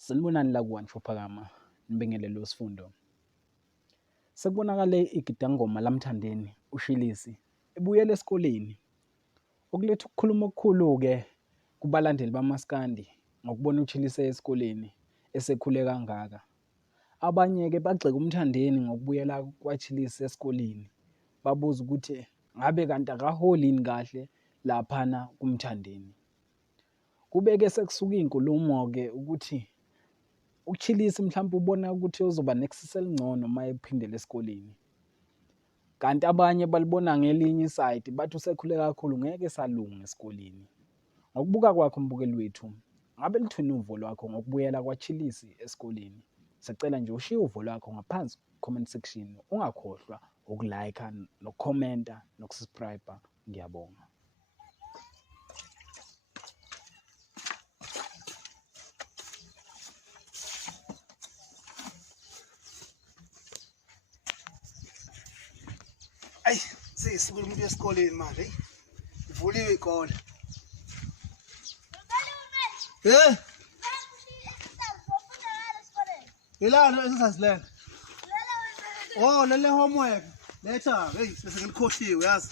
Sanibonani la ku-leGcokama, nibingelele sifundo. Sekubonakale igidangoma lamthandeni uShilisi ebuyela esikoleni. Okuletha ukukhuluma okukhulu-ke kubalandeli bamaskandi ngokubona uShilisi esikoleni esekhule kangaka. Abanye-ke bagxeka umthandeni ngokubuyela kwaShilisi esikoleni. Babuza ukuthi ngabe kanti akaholi yini kahle laphana kumthandeni. Kube-ke sekusuka iy'nkulumo-ke ukuthi uShilisi mhlawumbe ubona ukuthi uzoba nekusasa elingcono uma ephindela esikoleni. Kanti abanye balibona ngelinye isayidi bathi usekhule kakhulu ngeke esalunga esikoleni. Ngokubuka kwakho mbukeli wethu, ngabe luthini uvo lwakho ngokubuyela kwaShilisi esikoleni? Sicela nje ushiye uvo lwakho ngaphansi comment section. Ungakhohlwa ukulayikha, nokukhomenta, nokusubscribe. Ngiyabonga. Ay, sesibuyela umuntu esikoleni manje. Ivuliwe ikole. Ilana esizazilena. Oh, lele homework. Letha, hey, sese ngikhohliwe yazi.